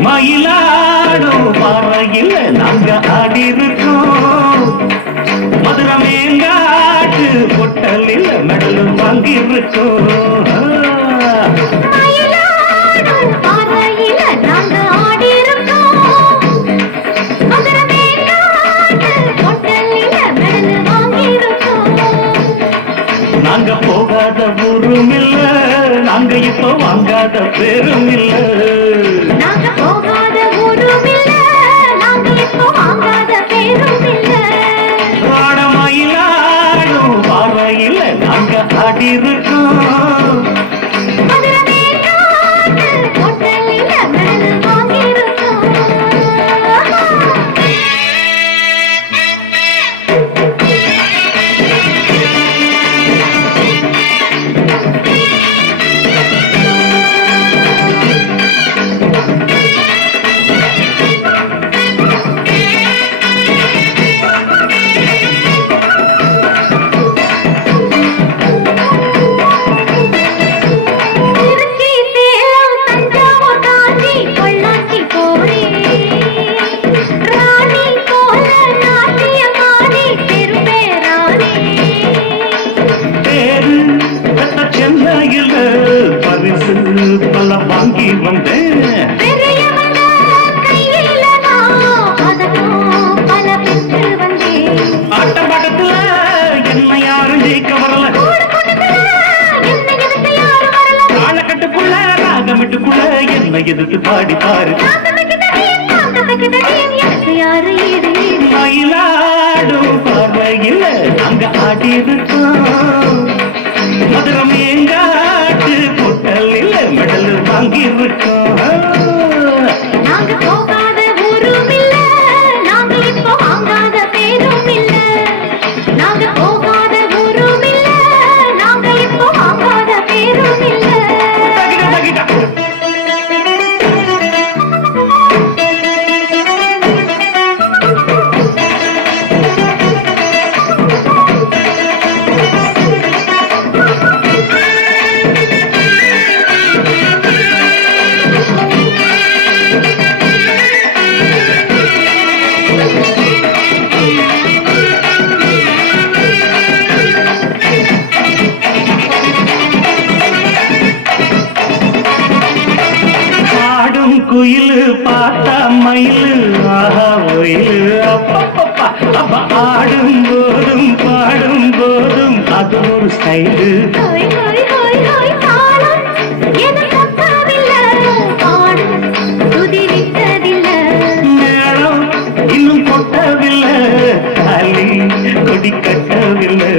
மயிலாடும் பாறையில் நாங்க ஆடி இருக்கோம். மதுரை மேங்காட்டு பொட்டலில் மெடல் வாங்கி இருக்கோம். நாங்க போகாத ஊரும் இல்ல, நாங்க இப்ப வாங்காத பேரும் இல்ல. நாங்க போகாத ஊரும் இல்ல, நாங்க இப்ப வாங்காத பேரும் இல்ல. மயிலாடும் பாறையில நாங்க ஆடி இருக்கோம். பரிசு பல வாங்கி வந்தேன். ஆட்டம் பாட்டத்துல என்ன யாரும் ஜெயிக்க வரல. காலக்கட்டுக்குள்ள ராகமிட்டுக்குள்ள என்ன எதிர்த்து பாடி பாரு. மயிலாடும் பார்வையில் அங்க ஆடி இருக்கோம். மதுரை மேங்காட்டு பொட்டலில் மெடல் வாங்கி இருக்கோம். நாங்க போகாத ஊரும் இல்ல, நாங்க இப்போ வாங்காத பேரும் இல்ல. நாங்க போகாத ஊரும் இல்ல, நாங்க இப்போ வாங்காத பேரும் இல்ல. குயிலு பார்த்தா மயிலு ஆஹா ஒயிலு அப்பப்பா. அப்ப ஆடும் போதும் பாடும் போதும் அது ஒரு ஸ்டைலு. மேளம் இன்னும் கொட்டவில்லை, அலி கொடி கட்டவில்லை.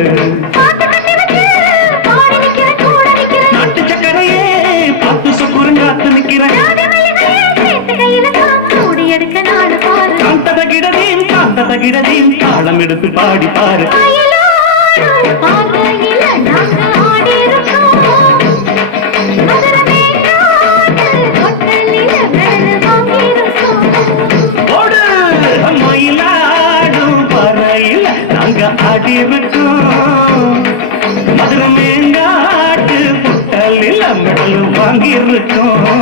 நாட்டு சக்கரையே பார்த்து சொக்குறுங்காத்து நிக்கிறேன். காந்ததகிடதீம் தாளம் எடுத்து பாடி பாரு. மயிலாடும் பறையில் நாங்க ஆடி இருக்கோம். மதுரை மேங்காட்டு பொட்டலில் மெடல் வாங்கி இருக்கோம்.